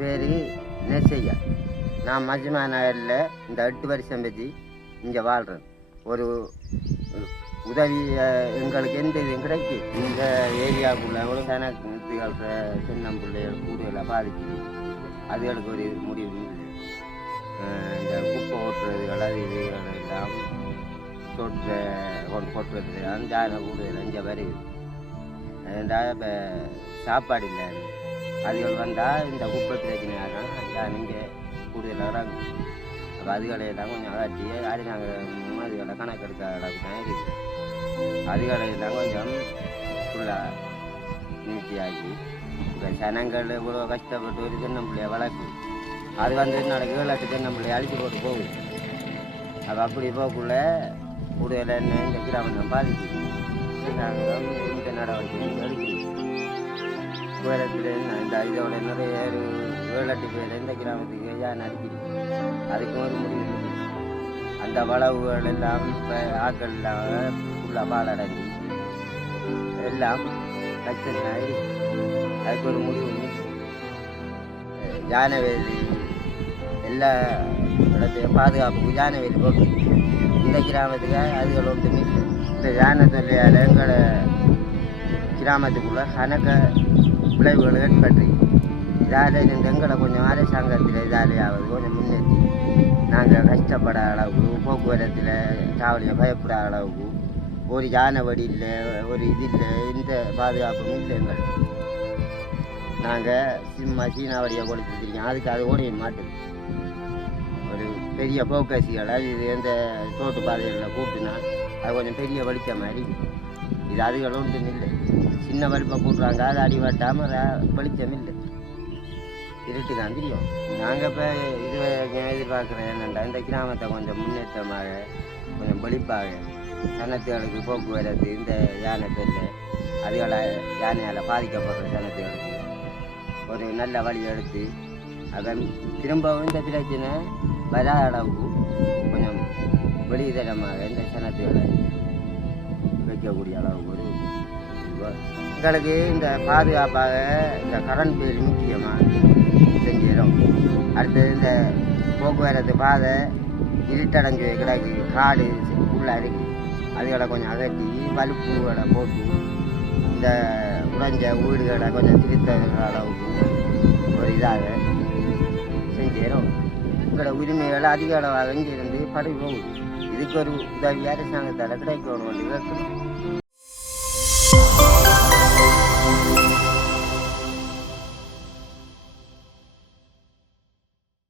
பேர் நெசையா நான் மஜ்மா நகரில் இந்த எட்டு வருஷம் பற்றி இங்கே வாழ்கிறேன் ஒரு உதவி எங்களுக்கு எந்த இதுவும் கிடைக்கு இந்த ஏரியாவுக்குள்ள எவ்வளோ கணக்குகள் சின்னம்பிள்ளைகள் கூடுதலாக பாதிக்குது. அதுகளுக்கு ஒரு முடிவு இல்லை. இந்த குப்பை ஓட்டுறதுகள் அது இதுகள் எல்லாம் சொட்டுற கொண்டு கொட்டுறது அந்த கூடுதல் இங்கே வருது ஏண்டா இப்போ சாப்பாடு இல்லை. அதுகள் வந்தால் இந்த குப்பை பிரச்சனையாக தான் நீங்கள் கூடுதலாக இறங்கும் அப்போ அதுகளை எல்லாம் கொஞ்சம் அகற்றி அது நாங்கள் அதுகளை கணக்கெடுக்க அளவுக்கு தான் இருக்குது. அதுகளை எல்லாம் கொஞ்சம் ஃபுல்லாக நீட்டியாக்கி இப்போ சனங்கள் இவ்வளோ கஷ்டப்பட்டு ஒரு தென்னம்பிள்ளையை வளர்க்கு அது வந்து நாளைக்கு ஏழு எட்டு தென்னம்பிள்ளையை அழிச்சு போட்டு போகுது. அப்போ அப்படி போகக்குள்ள கூடுதல் என்ன இந்த கிராமம் பாதிக்குது. நாங்கள் இந்த நடவடிக்கை எடுக்குது உயரத்தில் இந்த இதோட நிறைய ஒரு இந்த கிராமத்துக்கு யான் அடிக்குது அதுக்கும் ஒரு முடிவு அந்த வளவுகள் எல்லாம் இப்போ ஆக்கள் எல்லாம் ஃபுல்லாக பாலடங்கி எல்லாம் பிரச்சனையாக அதுக்கு ஒரு முடிவு எல்லா இடத்தையும் பாதுகாப்புக்கு யானவேலி போட்டு இந்த கிராமத்துக்காக அதுகள் ஒன்றுமே இந்த யானை தொல்லையால் எங்களை கிராமத்துக்குள்ள கணக்கை விளைவுகளை ஏற்பட்டு இதால் எங்களை கொஞ்சம் அரசாங்கத்தில் இதாலேயாவது கொஞ்சம் முன்னேற்றி. நாங்கள் கஷ்டப்பட அளவுக்கு போக்குவரத்தில் சாவடியை பயப்படாத அளவுக்கு ஒரு யானை வடி இல்லை ஒரு இது இல்லை எந்த பாதுகாப்பும் இல்லை எங்களுக்கு. நாங்கள் சிம்மா சீனாவடியை கொடுத்துருக்கோம் அதுக்கு அது ஓடிய மாட்டுது ஒரு பெரிய போக்கசிகளை இது எந்த தோட்டு பாதைகளில் கூப்பிட்டுனா அது கொஞ்சம் பெரிய வலிக்க மாதிரி. இது அதுகள் ஒன்றும் இல்லை. சின்ன வலிப்பை கூட்டுறாங்க அது அடிபட்டாமல் வெளிச்சம் இல்லை. இருட்டு தான் தெரியும். நாங்கள் இப்போ இது எதிர்பார்க்குறோம் என்னென்னா இந்த கிராமத்தை கொஞ்சம் முன்னேற்றமாக கொஞ்சம் வெளிப்பாக சனத்துகளுக்கு போக்குவரத்து இந்த யானை பேரில் அதுகளை யானையால் பாதிக்கப்படுற சனத்துகளுக்கு ஒரு நல்ல வழி எடுத்து அதன் திரும்பவும் இந்த பிரச்சனை வராத அளவுக்கு கொஞ்சம் வெளிதரமாக இந்த சனத்துகளை வைக்கக்கூடிய அளவுக்கு ஒரு எங்களுக்கு இந்த பாதுகாப்பாக இந்த கரண்ட் பேர் முக்கியமாக செஞ்சிடும். அடுத்தது இந்த போக்குவரத்து பாதை இருட்டடைஞ்சு கிடக்கு காடு உள்ள இருக்குது அதுகளை கொஞ்சம் அகற்றி வலுப்புகளை போட்டு இந்த உடைஞ்ச வீடுகளை கொஞ்சம் திருத்த அளவுக்கு ஒரு இதாக செஞ்சிடும். எங்களோட உரிமைகள் அதிக அளவாக இங்கிருந்து படகு போகுது இதுக்கு ஒரு உதவி அரசாங்கத்தால் கிடைக்கணும் கேட்கணும்